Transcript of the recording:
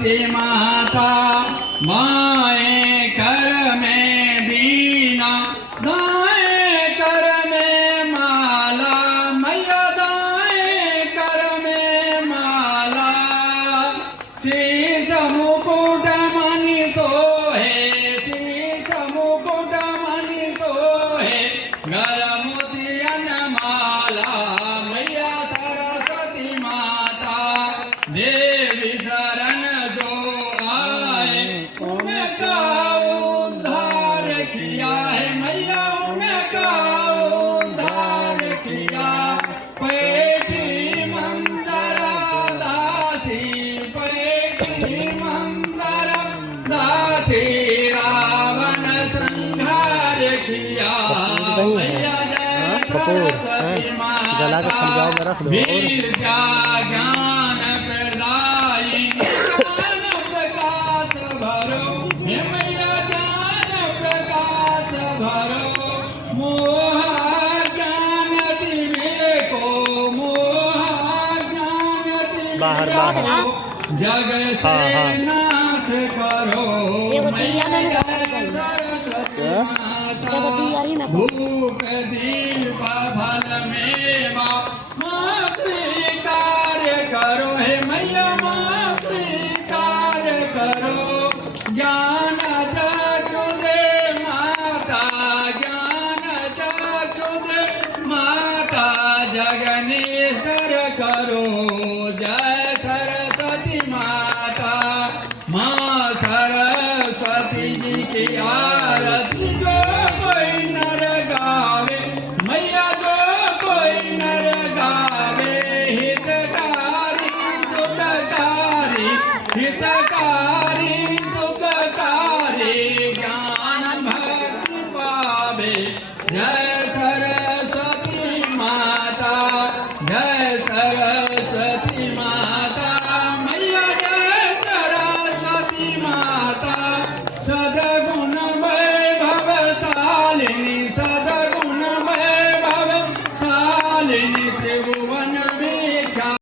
सरस्वती माता बाएं कर में बीना दाएं कर में माला मैया दाएं कर में माला शीश मुकुट मणि सोहे शीश मुकुट मणि सोहे घर मोतियन माला मैया सरस्वती माता देवी शरण जो आए उनका उद्धार किया है मैया उनका उद्धार किया पेटी मंदर दासी पेटी मंदर दासी रावण संहार किया मैया जय सरस्वती जला के समझाओ में रख दो वीर का ज्ञान प्रदायिनी ज्ञान प्रकाश भरो हे मैया ज्ञान प्रकाश भरो मोह ज्ञान तिमिरे को मोह ज्ञान तिमिरे बाहर बाहर जग से नाश करो मैया जय सरस्वती माता भूख दीप फल मेवा माँ स्वीकार करो हे मैया माँ स्वीकार करो ज्ञान चक्षु दे माता ज्ञान चक्षु दे माता जगनीश्वर करो